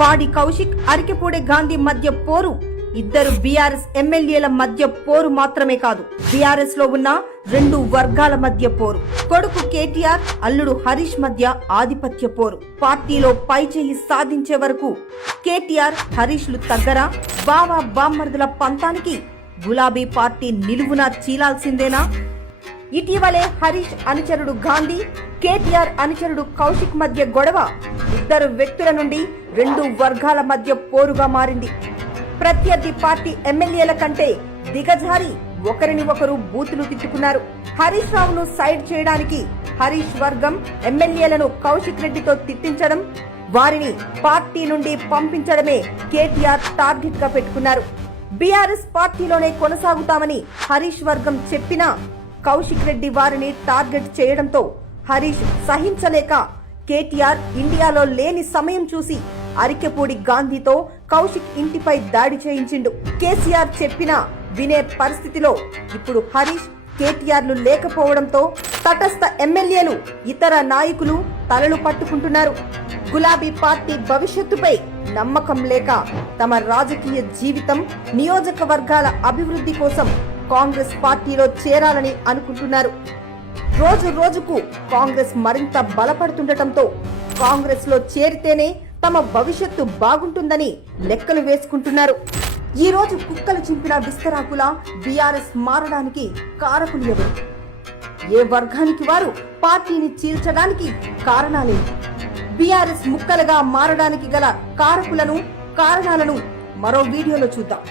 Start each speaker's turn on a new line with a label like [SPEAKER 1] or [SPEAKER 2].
[SPEAKER 1] పాడి కౌశిక్ అరికెపూడే గాంధీ మధ్య పోరు. ఇద్దరు బీఆర్ఎస్ ఎమ్మెల్యేల మధ్య పోరు మాత్రమే కాదు. బీఆర్ఎస్లో ఉన్న రెండు వర్గాల మధ్య పోరు. కొడుకు కేటీఆర్ అల్లుడు హరీష్ మధ్య ఆధిపత్య పోరు. పార్టీలో పైచేయి సాధించే వరకు కేటీఆర్ హరీష్లు తగ్గరా? బావా బామ్మర్దుల పంతానికి? గులాబీ పార్టీ నిలువునా చీలాల్సిందేనా? ఇటీవలే హరీష్ అనుచరుడు గాంధీ కేటీఆర్ అనుచరుడు కౌశిక్ మధ్య గొడవ ఇద్దరు వ్యక్తుల నుండి రెండు వర్గాల మధ్య పోరుగా మారింది. ప్రత్యర్థి పార్టీ ఎమ్మెల్యేల కంటే దిగజారి ఒకరిని ఒకరు బూతులు తిట్టుకున్నారు. హరీష్ రావును సైడ్ చేయడానికి హరీష్ వర్గం ఎమ్మెల్యేలను కౌశిక్ రెడ్డితో తిట్టించడం వారిని పార్టీ నుండి పంపించడమే కేటీఆర్ టార్గెట్గా పెట్టుకున్నారు. బీఆర్ఎస్ పార్టీలోనే కొనసాగుతామని హరీష్ వర్గం చెప్పినా కౌశిక్ రెడ్డి వారిని టార్గెట్ చేయడంతో హరీష్ సహించలేక కేటీఆర్ ఇండియాలో లేని సమయం చూసి అరికెపూడి గాంధీతో కౌశిక్ ఇంటిపై దాడి చేయించిండు. కేసీఆర్ చెప్పినా వినే పరిస్థితిలో ఇప్పుడు హరీష్ కేటీఆర్లు లేకపోవడంతో తటస్థ ఎమ్మెల్యేలు ఇతర నాయకులు తలలు పట్టుకుంటున్నారు. గులాబీ పార్టీ భవిష్యత్తుపై నమ్మకం లేక తమ రాజకీయ జీవితం నియోజకవర్గాల అభివృద్ధి కోసం కాంగ్రెస్ పార్టీలో చేరాలని అనుకుంటున్నారు. రోజు రోజుకు కాంగ్రెస్ మరింత బలపడుతుండటంతో కాంగ్రెస్లో చేరితేనే తమ భవిష్యత్తు బాగుంటుందని లెక్కలు వేసుకుంటున్నారు. ఈ రోజు కుక్కలు చింపిన విస్తరాకుల బీఆర్ఎస్ మారడానికి కారకులు ఎవరు? ఏ వర్గానికి వారు పార్టీని చీల్చడానికి కారణాలే? బీఆర్ఎస్ ముక్కలుగా మారడానికి గల కారకులను కారణాలను మరో వీడియోలో చూద్దాం.